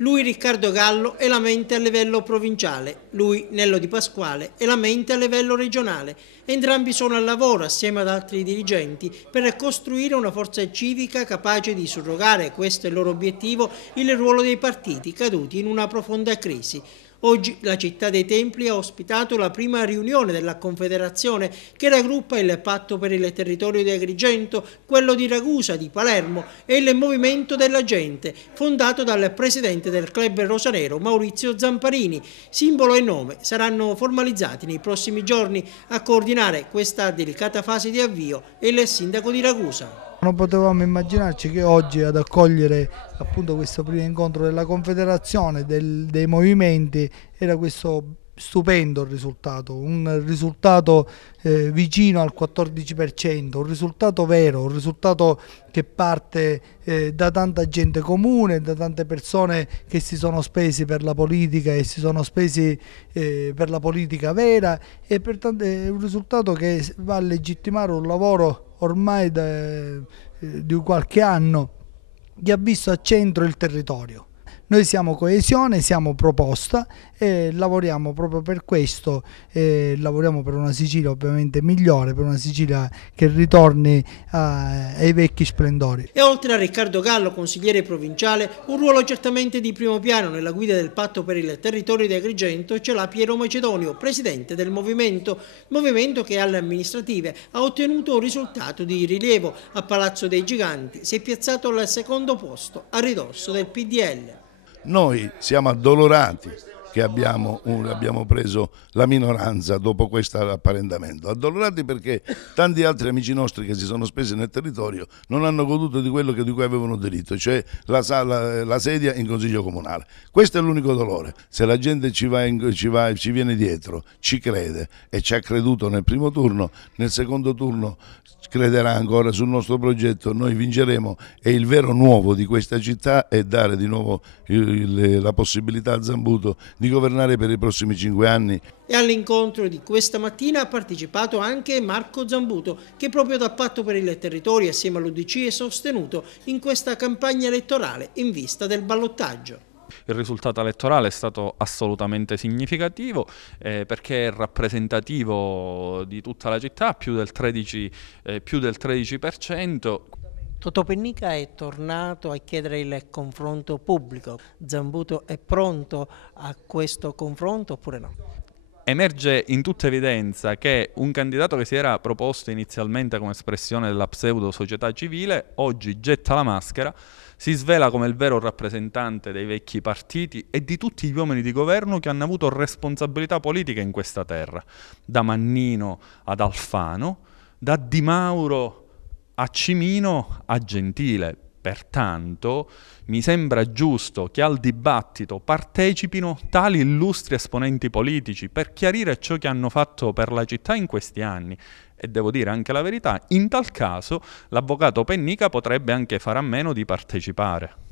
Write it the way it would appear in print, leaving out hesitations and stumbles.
Lui Riccardo Gallo è la mente a livello provinciale, lui Nello Di Pasquale è la mente a livello regionale. Entrambi sono al lavoro assieme ad altri dirigenti per costruire una forza civica capace di surrogare, questo è il loro obiettivo, il ruolo dei partiti caduti in una profonda crisi. Oggi la città dei Templi ha ospitato la prima riunione della Confederazione che raggruppa il Patto per il Territorio di Agrigento, quello di Ragusa, di Palermo e il Movimento della Gente, fondato dal presidente del club rosanero Maurizio Zamparini. Simbolo e nome saranno formalizzati nei prossimi giorni. A coordinare questa delicata fase di avvio è il sindaco di Ragusa. Non potevamo immaginarci che oggi ad accogliere appunto questo primo incontro della Confederazione dei movimenti era questo stupendo risultato, un risultato vicino al 14%, un risultato vero, un risultato che parte da tanta gente comune, da tante persone che si sono spesi per la politica e si sono spesi per la politica vera e pertanto è un risultato che va a legittimare un lavoro ormai di qualche anno che ha visto a centro il territorio. Noi siamo coesione, siamo proposta e lavoriamo proprio per questo, lavoriamo per una Sicilia ovviamente migliore, per una Sicilia che ritorni ai vecchi splendori. E oltre a Riccardo Gallo, consigliere provinciale, un ruolo certamente di primo piano nella guida del Patto per il Territorio di Agrigento ce l'ha Piero Macedonio, presidente del movimento che alle amministrative ha ottenuto un risultato di rilievo. A Palazzo dei Giganti si è piazzato al secondo posto, a ridosso del PDL. Noi siamo addolorati che abbiamo preso la minoranza dopo questo apparentamento, addolorati perché tanti altri amici nostri che si sono spesi nel territorio non hanno goduto di quello di cui avevano diritto, cioè la sedia in consiglio comunale. Questo è l'unico dolore. Se la gente ci viene dietro, ci crede e ci ha creduto nel primo turno, nel secondo turno crederà ancora sul nostro progetto, noi vinceremo e il vero nuovo di questa città è dare di nuovo la possibilità a Zambuto di governare per i prossimi 5 anni. E all'incontro di questa mattina ha partecipato anche Marco Zambuto, che proprio da Patto per il Territorio assieme all'UDC è sostenuto in questa campagna elettorale in vista del ballottaggio. Il risultato elettorale è stato assolutamente significativo perché è rappresentativo di tutta la città, più del 13%. Totò Pennica è tornato a chiedere il confronto pubblico. Zambuto è pronto a questo confronto oppure no? Emerge in tutta evidenza che un candidato che si era proposto inizialmente come espressione della pseudo società civile oggi getta la maschera, si svela come il vero rappresentante dei vecchi partiti e di tutti gli uomini di governo che hanno avuto responsabilità politica in questa terra, da Mannino ad Alfano, da Di Mauro a Cimino a Gentile. Pertanto mi sembra giusto che al dibattito partecipino tali illustri esponenti politici per chiarire ciò che hanno fatto per la città in questi anni. E devo dire anche la verità, in tal caso l'avvocato Pennica potrebbe anche fare a meno di partecipare.